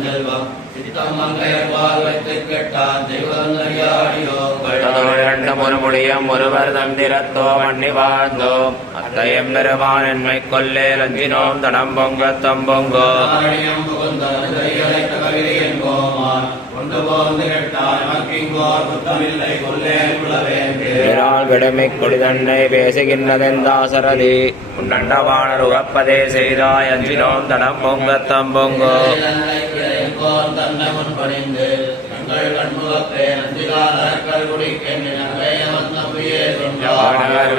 செல்வம் சித்தம் மங்கையர் வாழ்வைத்து கெட்டான் செய்வதொழியம் ஒரு முடியம் ஒருவர் தந்திரத்தோ மண்ணி வாழ்ந்தோ அத்தையம் பெருமான் என்மை கொல்லே லஞ்சினோம் தடம் பொங்க தம்பொங்கோ விடமை கொடிதன்னை பேசுகின்றதெந்தாசரதி உண்டண்டவாணர் உகப்பதே செய்தாய் அஞ்சினோம் தடம் பொங்க தம்பொங்கோ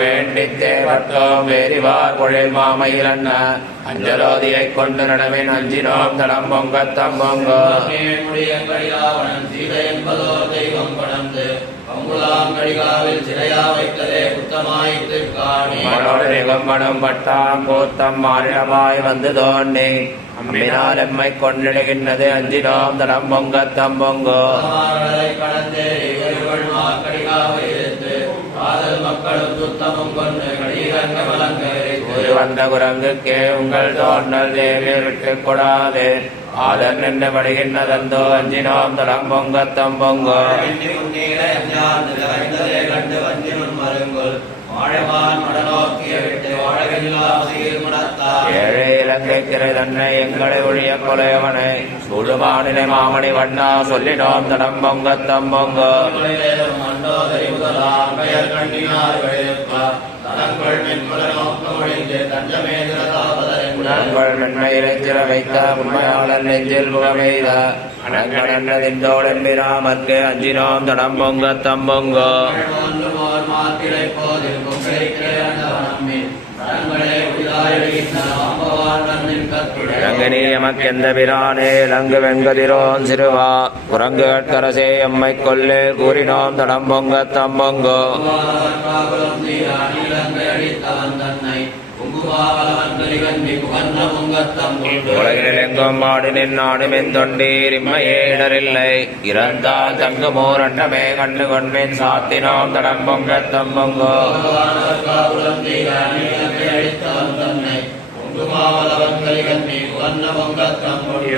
வேண்டித்தேவட்டோம் வேறிவார் பொழில் மாமையிலன்ன அஞ்சலோதியை கொண்டு நடமின் அஞ்சினோம் தடம் பொங்க தம்பொங்கோ நிகம்பனம் பட்டாம் கூத்தம் மாநிலமாய் வந்து தோண்டி அம்பினால் எம்மை கொண்டிடுகின்றது அஞ்சினோம் தடம் பொங்க தம்பொங்கோ வந்த குரங்குக்கே உங்கள் தோன்றல் தேவியை விட்டு கொடாது ஆதர் நின்று படுகின்றதந்தோ அஞ்சினோம் தடம் பொங்க தம்பொங்கோ ஏழை இலங்கைக்கிற தன்னை எங்களை ஒழிய கொலையவனை சுடுமானிலை மாமணி வண்ணா சொல்லினோம் தடம் பொங்க தம்பொங்கோ மென்மையில வைத்த உண்மையாளர் நெஞ்சில் முகமெய்த அனங்கடன்றதின்றோடென்பிராமற்கு அஞ்சினோம் தடம் பொங்க தம்பொங்கோ இலங்கனி எமக்கெந்த பிரானே இலங்கு வெங்கதிரோன் சிறுவா குரங்கு கட்கரசே எம்மை கொல்லே கூறினோம் தடம் பொங்க தம்பொங்கோ உலகிலெங்கும் மாடு நின்னாடு மெந்தொண்டீர் இம்மையேடரில்லை இறந்தால் தங்குமோர் அண்டமே கண்டு கொண்டேன் சாத்தினோம் தடம் பொங்க தம்பொங்கோ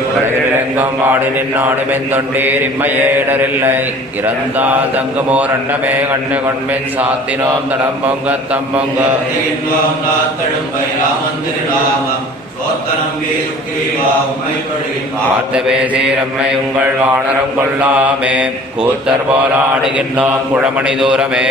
உலகிலெங்கும் மாடு நின்னாடு மெந்தொண்டீர் இம்மையேடரில்லை இறந்தால் தங்குமோர் அண்டமே கண்டு கொண்டேன் சாத்தினோம் தடம் பொங்க தம்பொங்கோ பார்த்த பேசீரம்மை உங்கள் வானரம் கொள்ளாமே கூத்தர் போலாடுகின்றோம் குழமணி தூரமே